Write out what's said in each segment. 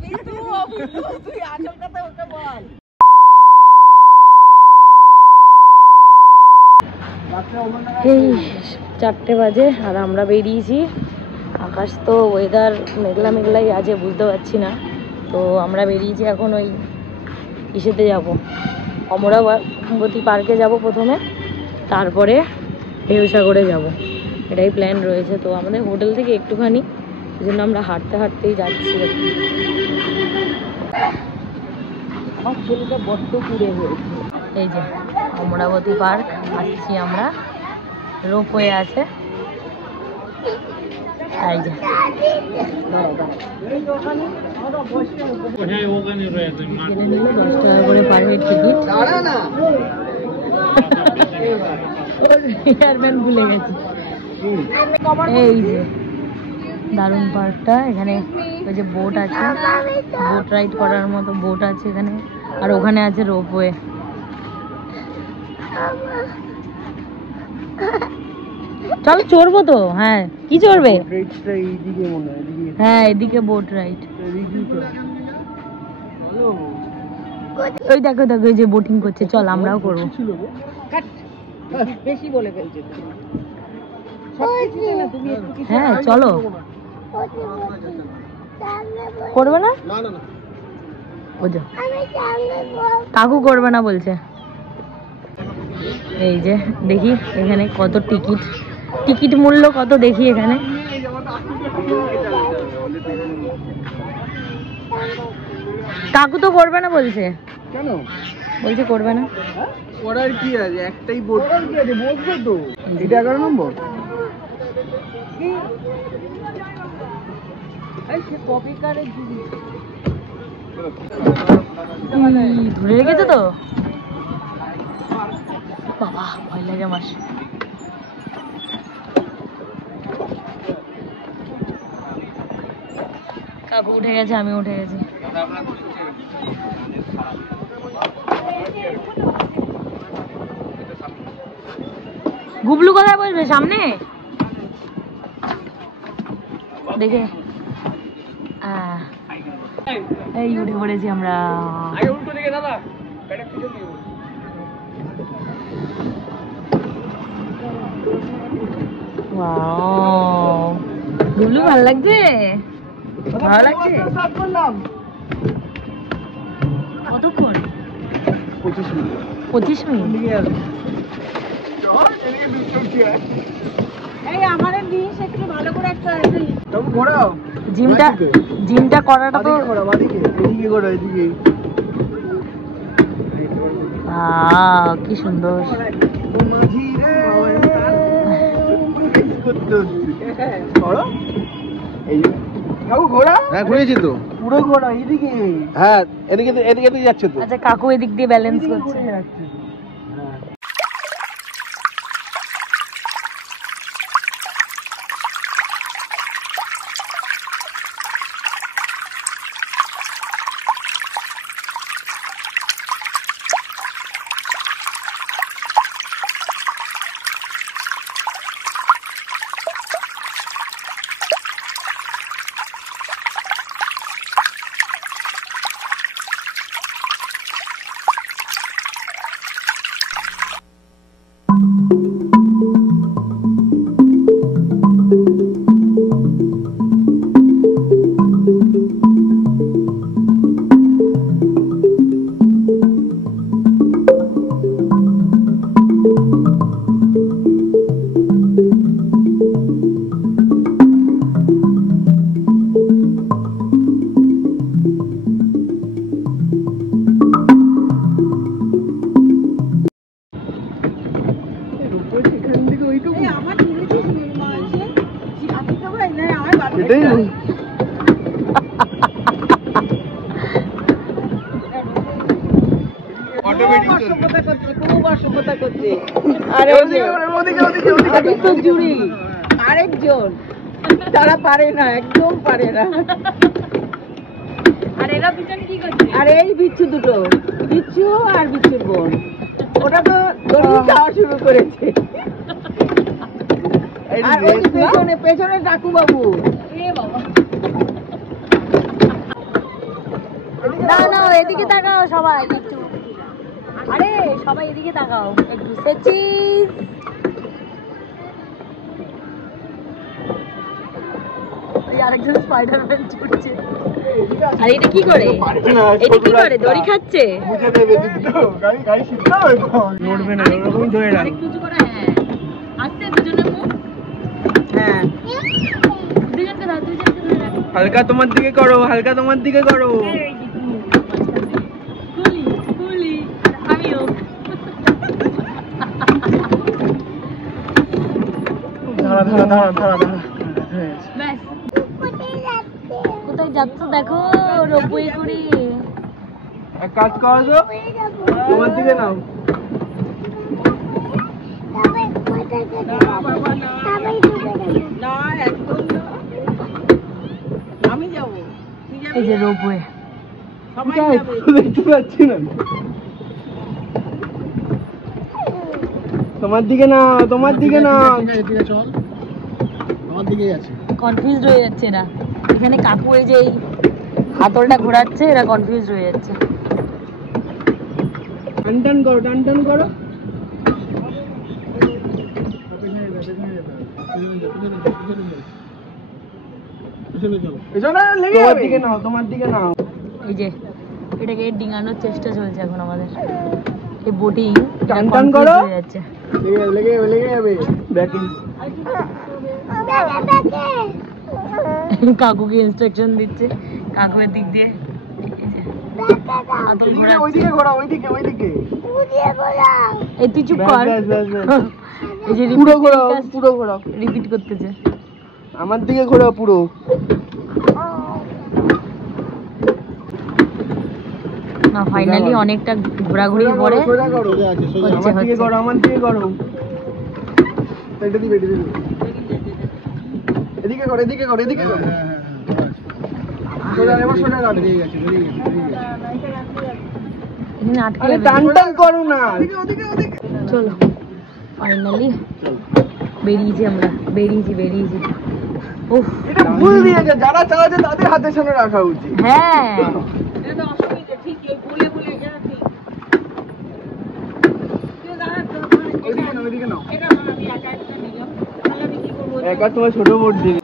তুই আসল কথা ওকে বল। এই 4টে বাজে আর আমরা বেরিয়েছি। আকাশ তো ওয়েদার মেঘলা মেঘলাই আছে, বুঝতে পারছি না। তো আমরা বেরিয়েছি এখন ওই ইসেতে যাব, অমরাবতী পার্কে যাব প্রথমে, তারপরে ঢেউসাগরে যাব, এটাই প্ল্যান রয়েছে। তো আমাদের হোটেল থেকে একটুখানি, এই জন্য আমরা হাঁটতে হাঁটতেই যাচ্ছি। আমার ছেলেটা বড্ড পুড়ে হয়েছে। এই যে অমরাবতী পার্ক আসছি আমরা, রোপওয়ে আছে। এই যে 10 টাকা করে পার হেড টিকিট। চেয়ারম্যান ভুলে গেছি। এই যে দারুণ পার্কটা, এখানে ওই যে বোট আছে, বোট রাইড করার মতো বোট আছে এখানে, আর ওখানে আছে রোপওয়ে। চল চড়বো তো। হ্যাঁ কি চড়বে? হ্যাঁ এদিকে বোট রাইড। ওই দেখো দেখো এই যে বোটিং করছে, চল আমরাও করবো। বেশি বলে ফেলছে। হ্যাঁ চলো। করবে না? বুঝো কাকু করবে না বলছে। এই যে দেখি এখানে কত টিকিট, টিকিট মূল্য কত দেখি এখানে। কাকু তো করবে না বলছে। কেন বলছে করবে না। করার কি আছে, একটাই বোট আছে, বসবে তো। এটা 11 নম্বর। ধরে রেখেছে তো বাবা, ভয় লাগে আমার। কাকু উঠে গেছে, আমি উঠে গেছি। গুবলু কোথায় বসবে? সামনে দেখে। এই উঠে পড়েছি আমরা। গুবলু ভালো লাগছে, ভালো লাগছে। কতক্ষণ? 25 মিনিট। জিমটা করাটা তো কি সুন্দর। হ্যাঁ ঘুরেছি তো পুরো ঘোড়া এইদিকে। হ্যাঁ এদিকে এদিকে যাচ্ছে তো। আচ্ছা কাকু এদিক দিয়ে ব্যালেন্স করছে। আরেকজন তারা পারে না, একদম পারে না। আর এরা পিছনে কি করছে? আর এই বিচ্ছু দুটো, বিচ্ছু আর বিচ্ছুর বোন, ওটা তো দড়ি খাওয়া শুরু করেছে। আর ওই পেছনে পেছনে ডাকু বাবু। এদিকে তাকাও সবাই একটু, আরে সবাই এদিকে তাকাও একটু। সেচিস আরেকজন স্পাইডারম্যান ছুটছে। আর এটা কি করে, এটা কি করে, দড়ি খাচ্ছে? আস্তে দুজনে মুখ, হ্যাঁ দুজনকে ধর, দুজনকে ধরে রাখ। হালকা তোমার দিকে করো, হালকা তোমার দিকে করো। কুলি কুলি, আমিও। দাঁড়া দাঁড়া দাঁড়া দাঁড়া দাঁড়া। ব্যাস, কোথায় যাচ্ছ দেখো, রোপওয়ে করে। এক কাজ করো তো, তোমার দিকে নাও। না একদম না। আমি যাবো, এই যে রোপওয়ে, সবাই কোথায়? যাবে। দেখতে পাচ্ছি না। তোমার দিকে না, তোমার দিকে না। চল আমার দিকেই আছে। কনফিউজড হয়ে যাচ্ছে এরা। এখানে কাকু এই যে এই হাতলটা ঘোরাচ্ছে, এরা কনফিউজড হয়ে যাচ্ছে। টান টান করো, টান টান করো। তোমার দিকে নাও, তোমার দিকে নাও। এই যে এটাকে ডিঙানোর চেষ্টা চলছে এখন আমাদের, এই বোটিং টান টান করো। হয়ে যাচ্ছে। লেগে যাবে ব্যাকিং। কাকুকে ইনস্ট্রাকশন দিচ্ছে, কাকুয়ের দিক দিয়ে হাতল ঘোরাচ্ছে। ওইদিকে ঘোরা, ওইদিকে ওইদিকে। এই তুই চুপ ব্যাস, কর। ব্যাস, ব্যাস, ব্যাস। এই যে পুরো ঘোরাও, পুরো ঘোরাও। রিপিট করতেছে। আমার দিকে ঘোরাও পুরো। না ফাইনালি অনেকটা ঘোরাঘুরি পরে সোজা করো। হচ্ছে, আমার দিকে হচ্ছে। করো, আমার দিকে করো। এটা দিবে, এটা দিবে। এদিকে করো, এদিকে করো, এদিকে করো। সোজা, এবার সোজা করো। এখানে আটকে আরে যাবে। টান টান করো না। চলো ফাইনালি বেরিয়েছি আমরা, বেরিয়েছি। উফ এটা ভুল দিয়েছে, যারা চালাচ্ছে তাদের হাতের সামনে রাখা উচিত। হ্যাঁ, এটা তো অসুবিধা, ঠিক এই বলে বলে এটা ঠিক। তুই দাঁড়া, তোর ওইদিকে নাও, ওইদিকে নাও। এটা আমি একা একটা নিলাম, তাহলে আমি কি করবো? একা তোমার ছোট বোর্ড দিবে।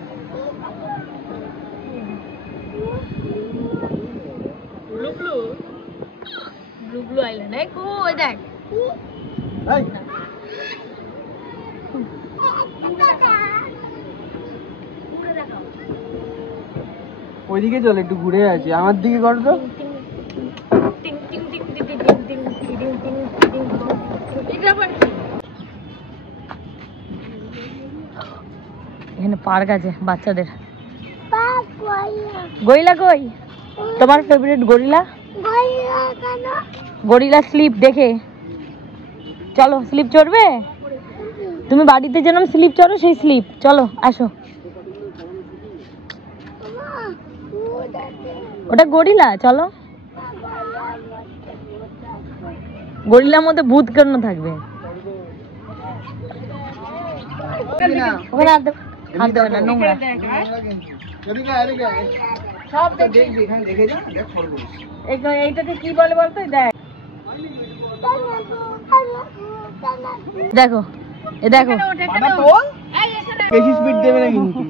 Blue blue island. এই কই দেখ, এই, ওইদিকে চল, একটু ঘুরে আছে। আমার দিকে করো তো। টিং টিং টিং টিং টিং টিং টিং টিং টিং টিং। এটা আবার কি? এখানে পার্ক আছে বাচ্চাদের। গরিলা কই তোমার ফেভারিট? গরিলা, গরিলা স্লিপ দেখে চলো। স্লিপ চড়বে তুমি? বাড়িতে যেরকম স্লিপ চড়ো সেই স্লিপ, চলো আসো। ওটা গরিলা, চলো। গরিলার মধ্যে ভূত কেন থাকবে? ওখানে হাত দেবে না, নোংরা। সব দেখবি, এখানে দেখে যা, দেখ খরগোশ। এইটাকে কি বলে বলতো? দেখ দেখো, এ দেখো, বাবা তোল, বেশি স্পিড দেবে না কিন্তু।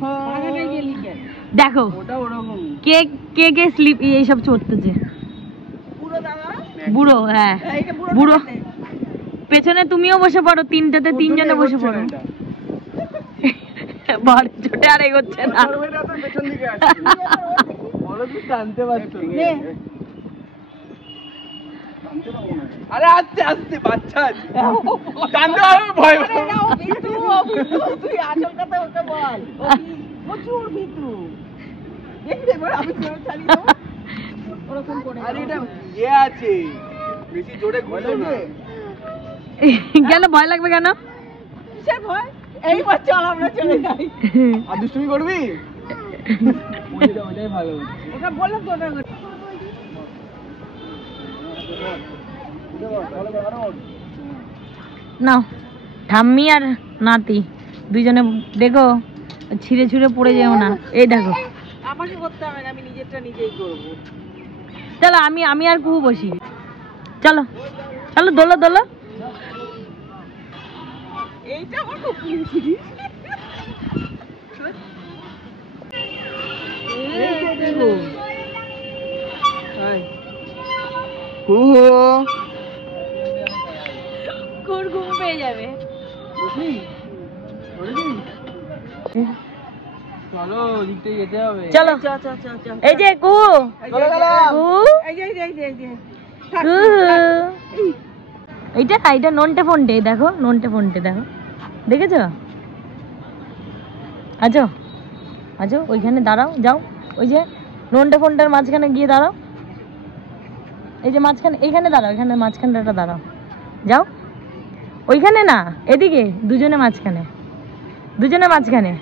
দেখো ওটা ওরকম। কে কে কে স্লিপ এইসব চড়তেছে। পুরো দাদা, বুড়ো, হ্যাঁ এইটা পুরো বুড়ো। পেছনে তুমিও বসে পড়ো, তিনটাতে তিনজনে বসে পড়ো। বড় ছোটে আর এগোচ্ছে না। পেছন দিকে আছে। বড় তুই টানতে পারছো। আরে আস্তে আস্তে, বাচ্চা আছে। টানতে পারবে, ভয় পাবে। তুই আসল কথা ওকে বল। প্রচুর ভিতু দেখবে, এবার আমি জোরে চালিয়ে দেবো, ওরকম করে। আরে এটা আছে, বেশি জোরে ঘুরলে না। কেন ভয় লাগবে কেন? কিসের ভয়? এইবার চল আমরা চলে যাই। আর দুষ্টুমি করবি? ওটাই ভালো হচ্ছে। ওটা বললাম তো, ওটা নাও ঠাম্মি আর নাতি দুইজনে দেখো, ছিঁড়ে ছুঁড়ে পড়ে যেও না। এই দেখো, আমাকে করতে হবে না, আমি নিজেরটা নিজেই করবো। চলো আমি আর কুহু বসি। চলো চলো দোলো দোলো। এইটা আমার খুব প্রিয়। কুহুর ঘুম পেয়ে যাবে। চলো ওদিক থেকে যেতে হবে। চলো এই যে কুহু কুহু কুহু। এইটা না, এটা নন্টে ফন্টে, দেখো নন্টে ফন্টে দেখো, দেখেছো? আজো আজো ওইখানে দাঁড়াও, যাও ওই যে নন্টে ফন্টের মাঝখানে গিয়ে দাঁড়াও। এই যে মাঝখানে, এইখানে দাঁড়াও, এখানে মাঝখানটা দাঁড়াও, যাও ওইখানে না, এদিকে দুজনে মাঝখানে, দুজনে মাঝখানে।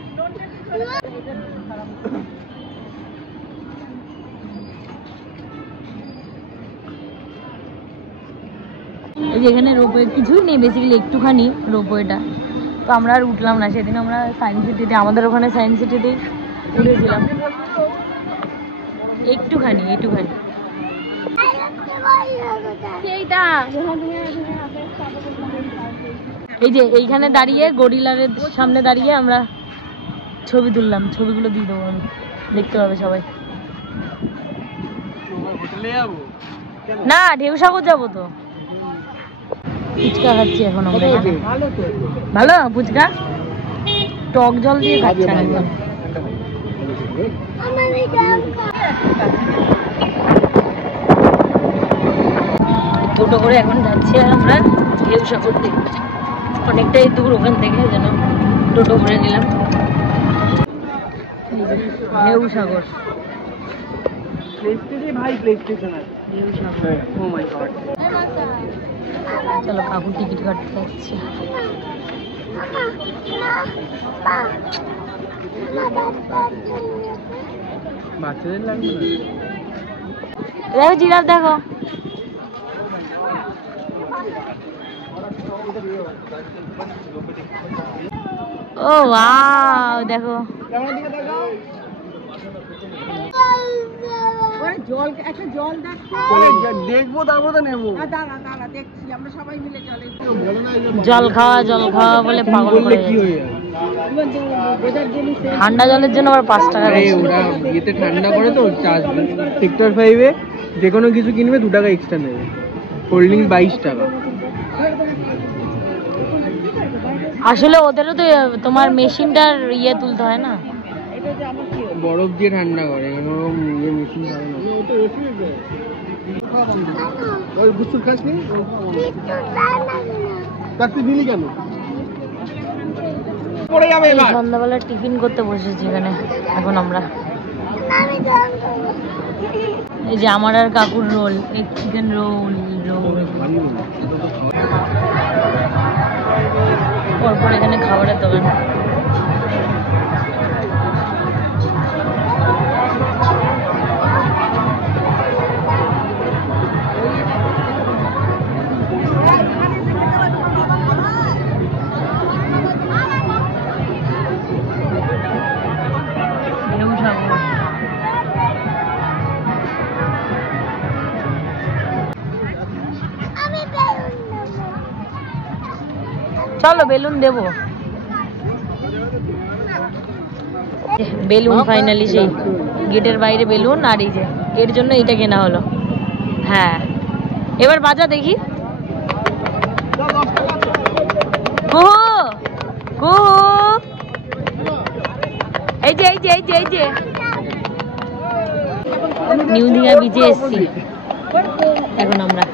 এই যে এখানে রোপওয়ে কিছুই নেই, বেসিক্যালি একটুখানি রোপওয়েটা, তো আমরা আর উঠলাম না। সেদিন আমরা সায়েন্স সিটিতে, আমাদের ওখানে সায়েন্স সিটিতেই উঠেছিলাম একটুখানি একটুখানি। এই যে এইখানে দাঁড়িয়ে গরিলারের সামনে দাঁড়িয়ে আমরা ছবি তুললাম, ছবিগুলো দিয়ে দেবো আমি, দেখতে পাবে সবাই। না ঢেউসাগর যাবো তো। ফুচকা খাচ্ছি এখন আমরা। ভালো ফুচকা, টক জল দিয়ে খাচ্ছি একদম। টোটো করে এখন যাচ্ছি আমরা ঢেউসাগর দেখতে। অনেকটাই দূর ওখান থেকে, যেন টোটো করে নিলাম। ঢেউসাগর চলো কাকুর টিকিট কাটতে যাচ্ছি। বাচ্চাদের লাগবে না। দেখো জিরাফ দেখো। ও ওয়াও দেখো। জল, একটা জল দেখবো তারপর তো নেবো। দাঁড়া দাঁড়া দেখছি, আমরা সবাই মিলে জলে জল খাওয়া বলে পাগল করে যাচ্ছে। ঠান্ডা জলের জন্য আবার 5 টাকা বেশি। ওরা ইয়েতে ঠান্ডা করে তো, চার্জ সেক্টর 5-এ যে কোনো কিছু কিনবে 2 টাকা এক্সট্রা নেবে। কোল্ড ড্রিঙ্ক 22 টাকা। আসলে ওদেরও তো তোমার মেশিনটার ইয়ে তুলতে হয় না, বরফ দিয়ে ঠান্ডা করে, ওরকম ইয়ে মেশিন থাকে না। সন্ধ্যাবেলা টিফিন করতে বসেছি এখানে এখন আমরা। এই যে আমার আর কাকুর রোল, এক চিকেন রোল রোল। পরপর এখানে খাবারের দোকান। চলো বেলুন দেবো, বেলুন ফাইনালি সেই গেটের বাইরে বেলুন। আর এই যে এর জন্য এটা কেনা হলো। হ্যাঁ এবার বাজা দেখি। কুহু কুহু, এই যে এই যে এই যে এই যে নিউ দীঘা বিচে এসছি এখন আমরা।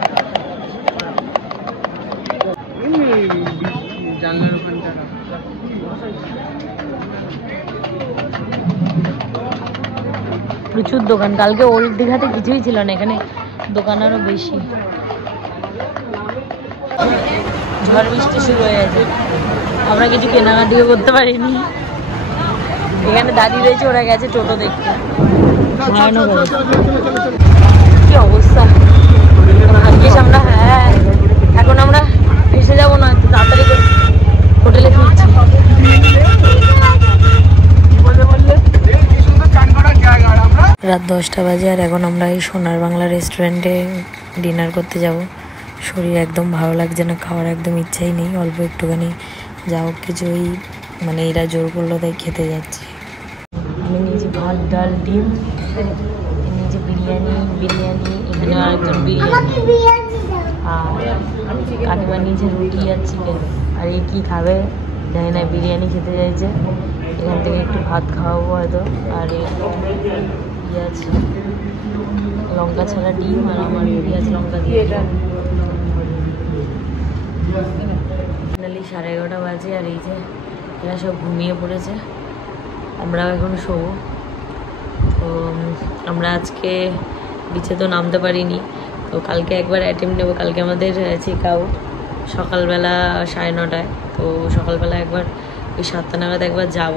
জানলার ওখানটা প্রচুর দোকান। কালকে ওল্ড দীঘাতে কিছুই ছিল না, এখানে দোকান আরো বেশি। ঝড় বৃষ্টি শুরু হয়ে গেছে, আমরা কিছু কেনাকাটিও করতে পারিনি। এখানে দাদি রয়েছে, ওরা গেছে টোটো দেখতে। ভয়ানক কি অবস্থা ভাগ্যিস আমরা। হ্যাঁ এখন আমরা এসে যাবো না, তাড়াতাড়ি করে হোটেলে ফিরছি। রাত 10টা বাজে আর এখন আমরা এই সোনার বাংলা রেস্টুরেন্টে ডিনার করতে যাব। শরীর একদম ভালো লাগছে না, খাওয়ার একদম ইচ্ছাই নেই। অল্প একটুখানি যা হোক কিছু ওই মানে এরা জোর করলো তাই খেতে যাচ্ছি। আমি নিয়েছি ভাত, ডাল, ডিম, নিয়েছি বিরিয়ানি এখানে আরেকজন বিরিয়ানি, আর কাকিমা নিয়েছে রুটি আর চিকেন। আর এই কী খাবে জানি না, বিরিয়ানি খেতে চাইছে। এখান থেকে একটু ভাত খাওয়াবো হয়তো। আর ইয়ে আছে লঙ্কা ছাড়া ডিম, আর আমার পেঁয়াজ লঙ্কা দিয়ে। ফাইনালি 11:30 বাজে আর এই যে এরা সব ঘুমিয়ে পড়েছে, আমরাও এখন শোবো। তো আমরা আজকে বিচে তো নামতে পারিনি, তো কালকে একবার অ্যাটেম্প নেবো। কালকে আমাদের চেক আউট সকালবেলা 9:30টায়। তো সকালবেলা একবার ওই 7টা নাগাদ একবার যাব,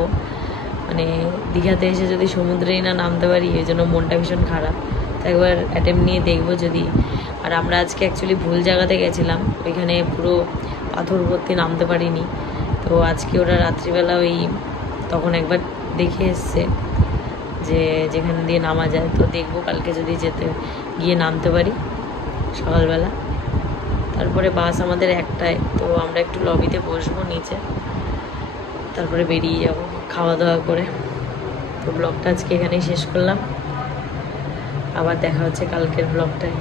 মানে দীঘাতে এসে যদি সমুদ্রেই না নামতে পারি এই জন্য মনটা ভীষণ খারাপ। তো একবার অ্যাটেম্প নিয়ে দেখবো যদি। আর আমরা আজকে অ্যাকচুয়ালি ভুল জায়গাতে গেছিলাম, ওইখানে পুরো পাথর ভর্তি, নামতে পারিনি। তো আজকে ওরা রাত্রিবেলা ওই তখন একবার দেখে এসছে যে যেখান দিয়ে নামা যায়। তো দেখবো কালকে যদি গিয়ে নামতে পারি সকালবেলা। তারপরে বাস আমাদের 1টায়, তো আমরা একটু লবিতে বসবো নিচে, তারপরে বেরিয়ে যাব খাওয়া দাওয়া করে। তো ব্লগটা আজকে এখানেই শেষ করলাম, আবার দেখা হচ্ছে কালকের ব্লগটায়।